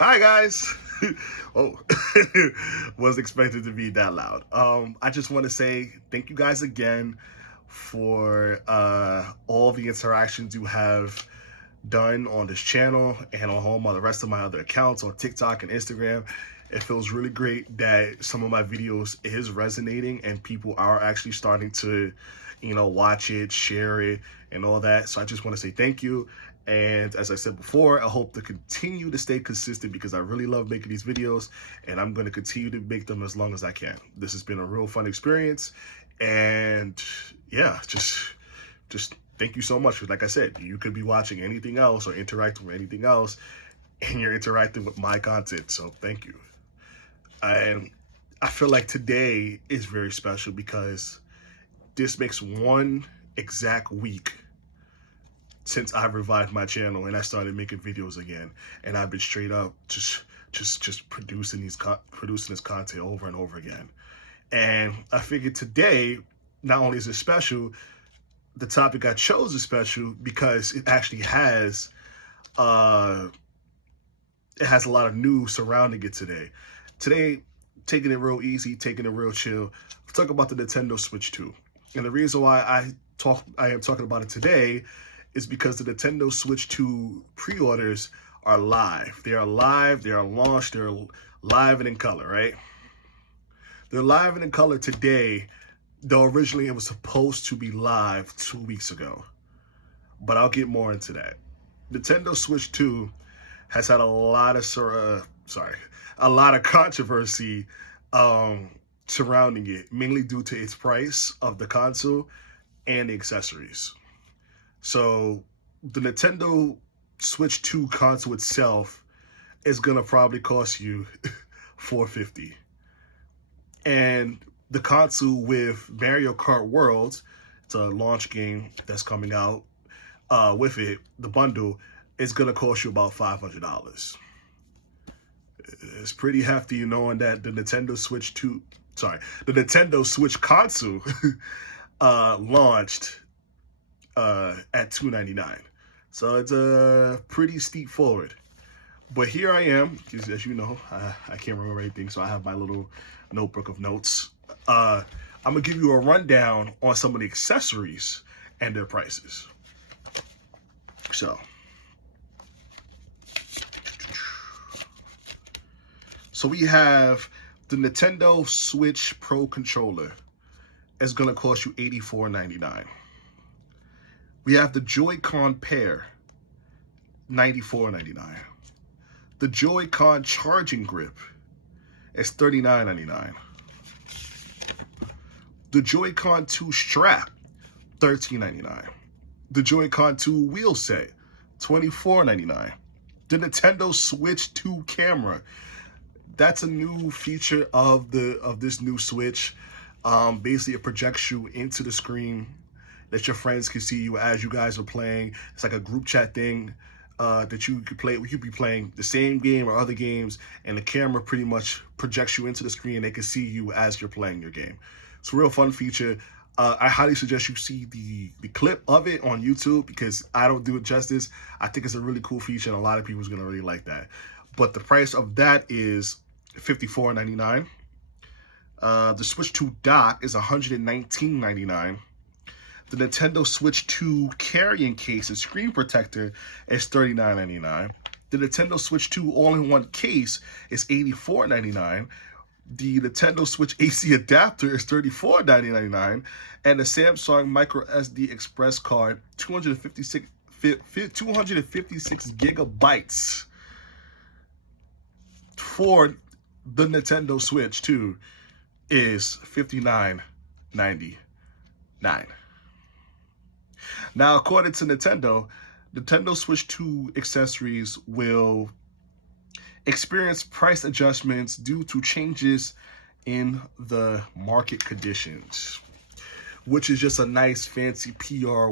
Hi guys. Oh, wasn't expected to be that loud. I just want to say thank you guys again for all the interactions you have done on this channel and on all the rest of my other accounts on TikTok and Instagram. It feels really great that some of my videos is resonating and people are actually starting to, watch it, share it, and all that. So I just want to say thank you. And as I said before, I hope to continue to stay consistent because I really love making these videos and I'm going to continue to make them as long as I can. This has been a real fun experience. And yeah, just thank you so much. Like I said, you could be watching anything else or interacting with anything else and you're interacting with my content. So thank you. And I feel like today is very special because this makes one exact week since I revived my channel and I started making videos again, and I've been straight up just producing this content over and over again. And I figured today, not only is it special, the topic I chose is special because it actually has a lot of news surrounding it today. Today, taking it real easy, taking it real chill. Let's talk about the Nintendo Switch 2. And the reason why I am talking about it today is because the Nintendo Switch 2 pre-orders are live. They are live, they are launched, they're live and in color, right? They're live and in color today, though originally it was supposed to be live 2 weeks ago. But I'll get more into that. Nintendo Switch 2 has had a lot of controversy surrounding it, mainly due to its price of the console and the accessories. So the Nintendo Switch 2 console itself is gonna probably cost you $450, and the console with Mario Kart World, it's a launch game that's coming out with it, the bundle is gonna cost you about $500. It's pretty hefty knowing that the Nintendo Switch console launched at $299. So it's a pretty steep forward. But here I am, because as you know, I can't remember anything, so I have my little notebook of notes. I'm gonna give you a rundown on some of the accessories and their prices. So we have the Nintendo Switch Pro controller. It's gonna cost you $84.99. We have the Joy-Con pair, $94.99. The Joy-Con charging grip is $39.99. The Joy-Con 2 strap, $13.99. The Joy-Con 2 wheel set, $24.99. The Nintendo Switch 2 camera, that's a new feature of this new Switch. Basically, it projects you into the screen that your friends can see you as you guys are playing. It's like a group chat thing that you could play. You could be playing the same game or other games, and the camera pretty much projects you into the screen and they can see you as you're playing your game. It's a real fun feature. I highly suggest you see the clip of it on YouTube because I don't do it justice. I think it's a really cool feature and a lot of people is going to really like that. But the price of that is $54.99. The Switch 2 dock is $119.99. The Nintendo Switch 2 carrying case and screen protector is $39.99. The Nintendo Switch 2 all-in-one case is $84.99. The Nintendo Switch AC adapter is $34.99. And the Samsung micro SD express card, 256 gigabytes for the Nintendo Switch 2 is $59.99. Now, according to Nintendo Switch 2 accessories will experience price adjustments due to changes in the market conditions, which is just a nice fancy PR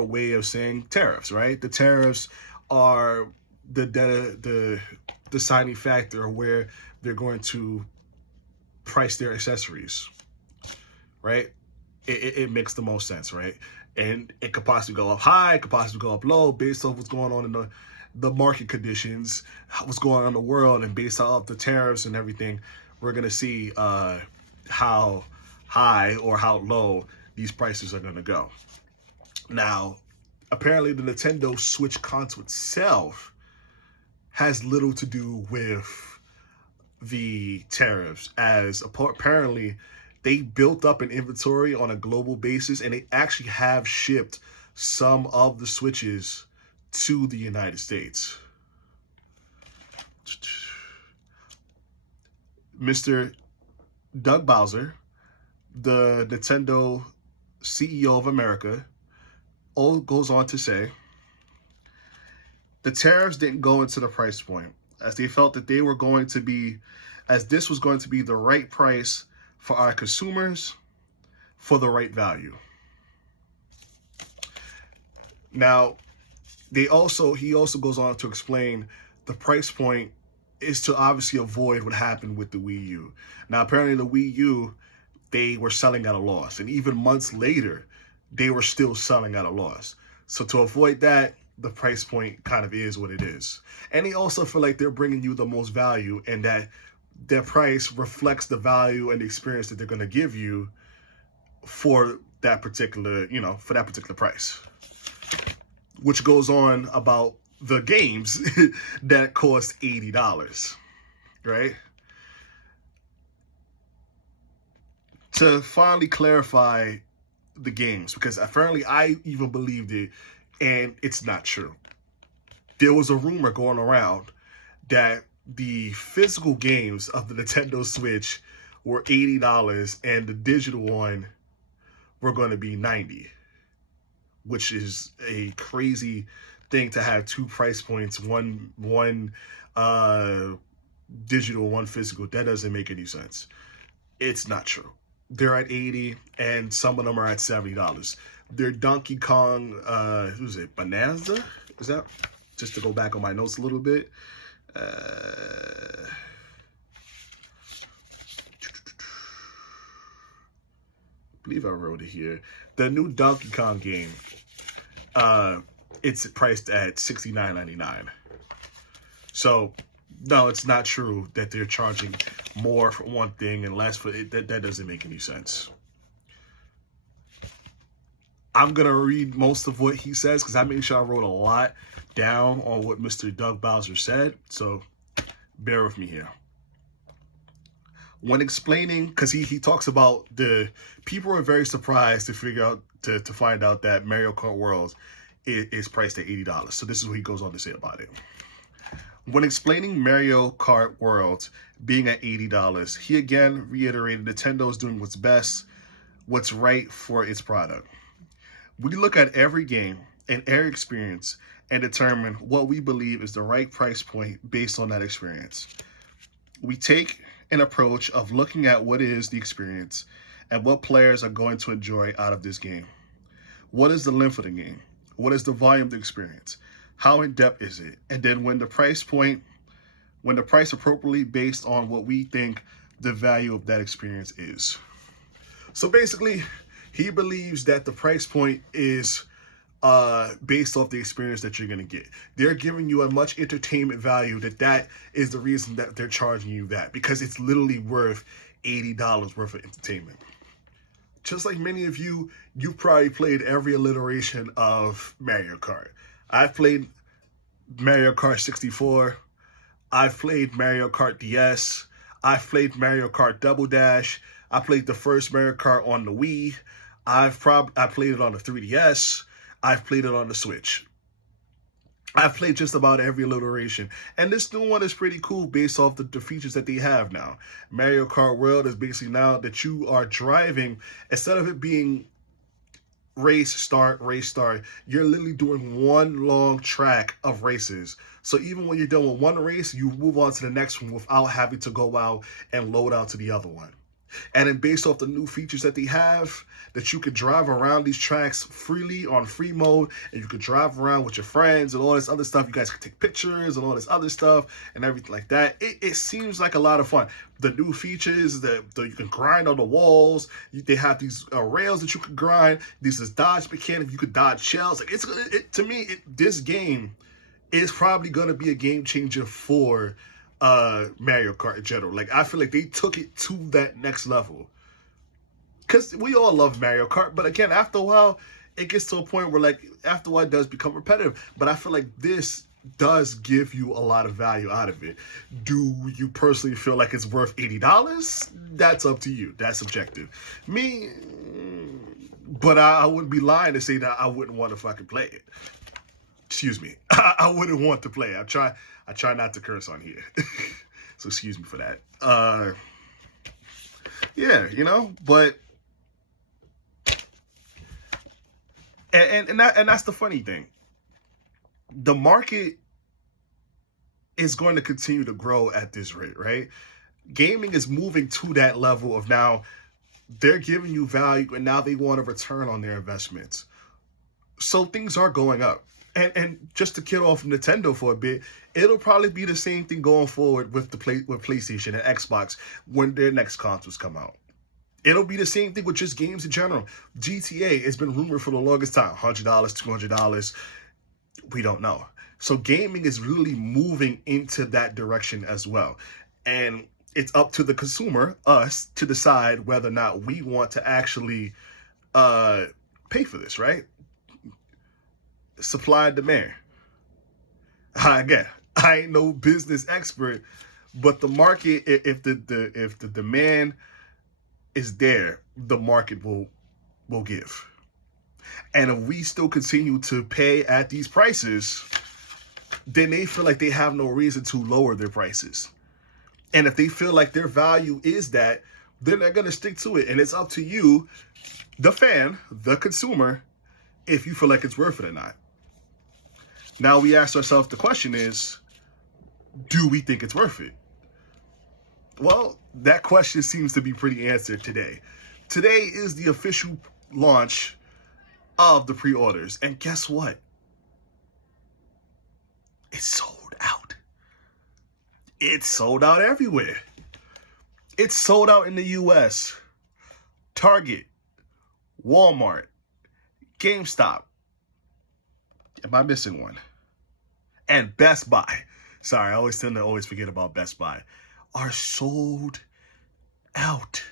way of saying tariffs, right? The tariffs are the deciding factor where they're going to price their accessories, right? It makes the most sense, right? And it could possibly go up high, it could possibly go up low based on what's going on the market conditions, what's going on in the world, and based off the tariffs and everything, we're going to see how high or how low these prices are going to go. Now, apparently the Nintendo Switch console itself has little to do with the tariffs, as apparently they built up an inventory on a global basis, and they actually have shipped some of the Switches to the United States. Mr. Doug Bowser, the Nintendo CEO of America, goes on to say, the tariffs didn't go into the price point, as they felt that they were going to be, as this was going to be the right price for our consumers for the right value. Now, he also goes on to explain the price point is to obviously avoid what happened with the Wii U. Now, apparently the Wii U, they were selling at a loss, and even months later, they were still selling at a loss. So to avoid that, the price point kind of is what it is. And they also feel like they're bringing you the most value, and that their price reflects the value and the experience that they're going to give you for that particular, for that particular price. Which goes on about the games that cost $80, right? To finally clarify the games, because apparently I even believed it, and it's not true. There was a rumor going around that the physical games of the Nintendo Switch were $80 and the digital one were going to be $90, which is a crazy thing to have two price points, one digital, one physical. That doesn't make any sense. It's not true. They're at $80, and some of them are at $70. They're Donkey Kong, who's it, Bonanza? Is that, just to go back on my notes a little bit. I believe I wrote it here. The new Donkey Kong game, it's priced at $69.99. So, no, it's not true that they're charging more for one thing and less for it. That doesn't make any sense. I'm going to read most of what he says because I made sure I wrote a lot down on what Mr. Doug Bowser said. So bear with me here. When explaining, because he talks about the people are very surprised to figure out, to find out that Mario Kart World is priced at $80. So this is what he goes on to say about it. When explaining Mario Kart World being at $80, he again reiterated Nintendo is doing what's best, what's right for its product. We look at every game and every experience and determine what we believe is the right price point based on that experience. We take an approach of looking at what is the experience and what players are going to enjoy out of this game. What is the length of the game? What is the volume of the experience? How in depth is it? And then when the price appropriately based on what we think the value of that experience is. So basically, he believes that the price point is based off the experience that you're going to get. They're giving you a much entertainment value that is the reason that they're charging you that, because it's literally worth $80 worth of entertainment. Just like many of you, you've probably played every iteration of Mario Kart. I've played Mario Kart 64. I've played Mario Kart DS. I've played Mario Kart Double Dash. I played the first Mario Kart on the Wii. I played it on the 3DS. I've played it on the Switch. I've played just about every iteration. And this new one is pretty cool based off the features that they have now. Mario Kart World is basically now that you are driving, instead of it being race start, you're literally doing one long track of races. So even when you're done with one race, you move on to the next one without having to go out and load out to the other one. And then based off the new features that they have, that you could drive around these tracks freely on free mode, and you could drive around with your friends and all this other stuff. You guys can take pictures and all this other stuff and everything like that. It seems like a lot of fun. The new features that you can grind on the walls. They have these rails that you can grind. This is dodge mechanic. You could dodge shells. Like to me, this game is probably going to be a game changer for Mario Kart in general. Like, I feel like they took it to that next level. Because we all love Mario Kart, but again, after a while, it gets to a point where, like, after a while, it does become repetitive. But I feel like this does give you a lot of value out of it. Do you personally feel like it's worth $80? That's up to you. That's subjective. Me, but I wouldn't be lying to say that I wouldn't want to fucking play it. Excuse me. I wouldn't want to play it. I try not to curse on here. So excuse me for that. Yeah, you know, but and that's the funny thing. The market is going to continue to grow at this rate, right? Gaming is moving to that level of now they're giving you value and now they want a return on their investments. So things are going up. And just to kill off Nintendo for a bit, it'll probably be the same thing going forward with with PlayStation and Xbox when their next consoles come out. It'll be the same thing with just games in general. GTA has been rumored for the longest time, $100, $200. We don't know. So gaming is really moving into that direction as well. And it's up to the consumer, us, to decide whether or not we want to actually pay for this, right? Supply and demand. Again, I ain't no business expert, but the market, if the demand is there, the market will give. And if we still continue to pay at these prices, then they feel like they have no reason to lower their prices. And if they feel like their value is that, then they're going to stick to it. And it's up to you, the fan, the consumer, if you feel like it's worth it or not. Now we ask ourselves, the question is, do we think it's worth it? Well, that question seems to be pretty answered today. Today is the official launch of the pre-orders. And guess what? It's sold out. It's sold out everywhere. It's sold out in the US. Target, Walmart, GameStop. Am I missing one? And Best Buy. Sorry, I always tend to forget about Best Buy. Are sold out.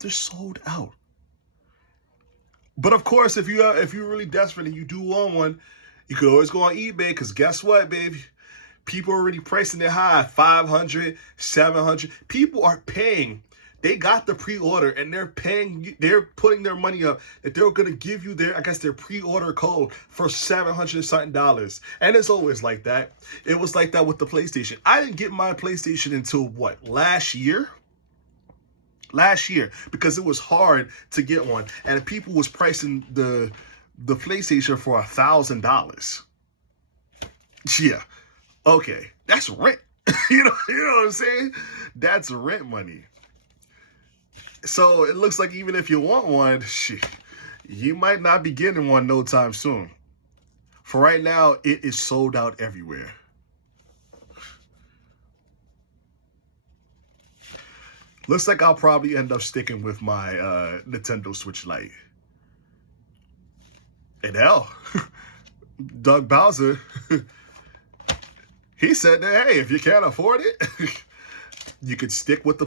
They're sold out. But of course, if you're really desperate and you do want one, you could always go on eBay, because guess what, baby? People are already pricing it high, $500, $700. People are paying. They got the pre-order and they're putting their money up that they're going to give you their pre-order code for $700 something. And it's always like that. It was like that with the PlayStation. I didn't get my PlayStation until what, last year? Last year, because it was hard to get one. And people was pricing the PlayStation for $1,000. Yeah. Okay. That's rent. you know what I'm saying? That's rent money. So it looks like even if you want one, shit, you might not be getting one no time soon. For right now, it is sold out everywhere. Looks like I'll probably end up sticking with my Nintendo Switch Lite. And hell, Doug Bowser, he said that, hey, if you can't afford it, you could stick with the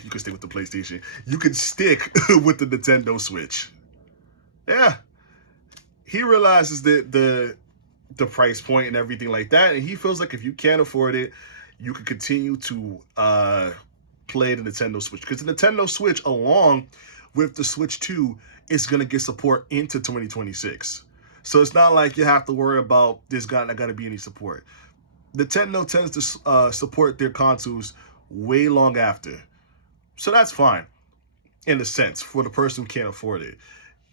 you could stick with the PlayStation. You could stick with the Nintendo Switch. Yeah. He realizes that the price point and everything like that, and he feels like if you can't afford it, you can continue to play the Nintendo Switch. Because the Nintendo Switch, along with the Switch 2, is going to get support into 2026. So it's not like you have to worry about there's not going to be any support. Nintendo tends to support their consoles way long after. So that's fine, in a sense, for the person who can't afford it.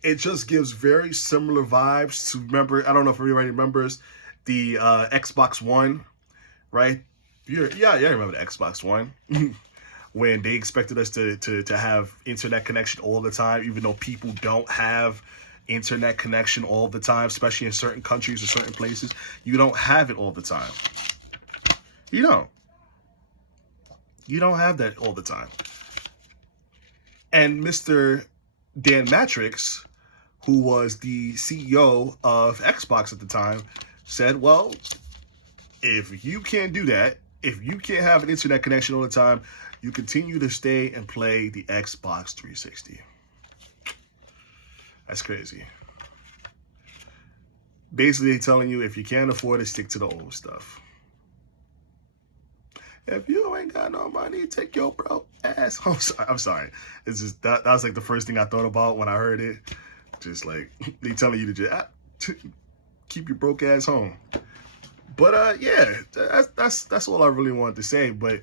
It just gives very similar vibes to, remember, I don't know if everybody remembers the Xbox One, right? Yeah, I remember the Xbox One. When they expected us to have internet connection all the time, even though people don't have internet connection all the time, especially in certain countries or certain places. You don't have it all the time. You don't. You don't have that all the time. And Mr. Dan Matrix who was the CEO of Xbox at the time, said, well, if you can't do that, if you can't have an internet connection all the time, you continue to stay and play the Xbox 360. That's crazy. Basically telling you, if you can't afford it, stick to the old stuff. If you ain't got no money, take your broke ass home. I'm sorry. It's just that was like the first thing I thought about when I heard it. Just like they telling you to just keep your broke ass home. But yeah, that's all I really wanted to say. But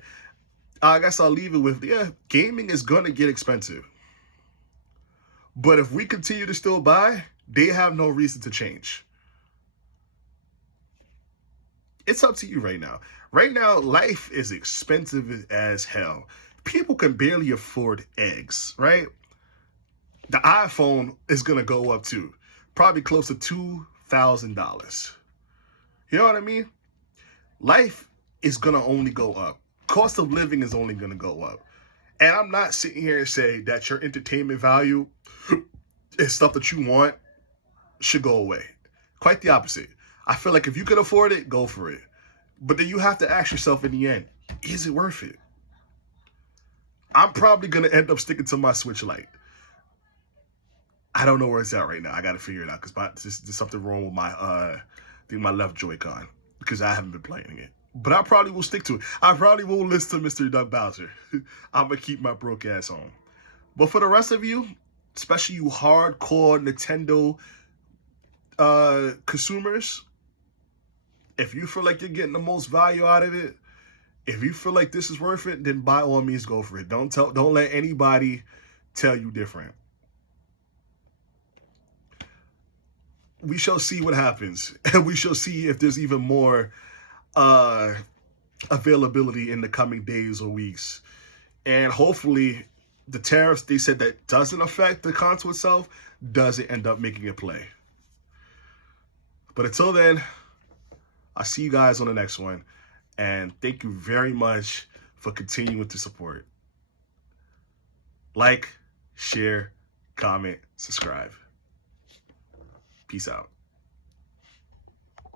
I guess I'll leave it with, yeah, gaming is gonna get expensive. But if we continue to still buy, they have no reason to change. It's up to you right now. Right now, life is expensive as hell. People can barely afford eggs, right? The iPhone is going to go up too. Probably close to $2,000. You know what I mean? Life is going to only go up. Cost of living is only going to go up. And I'm not sitting here and say that your entertainment value and stuff that you want should go away. Quite the opposite. I feel like if you can afford it, go for it. But then you have to ask yourself in the end, is it worth it? I'm probably going to end up sticking to my Switch Lite. I don't know where it's at right now. I got to figure it out because there's something wrong with my left Joy-Con because I haven't been playing it. But I probably will stick to it. I probably won't listen to Mr. Doug Bowser. I'm going to keep my broke ass home. But for the rest of you, especially you hardcore Nintendo consumers, if you feel like you're getting the most value out of it, if you feel like this is worth it, then by all means go for it. Don't let anybody tell you different. We shall see what happens. And we shall see if there's even more availability in the coming days or weeks. And hopefully the tariffs they said that doesn't affect the console itself doesn't end up making it play. But until then, I'll see you guys on the next one. And thank you very much for continuing to support. Like, share, comment, subscribe. Peace out.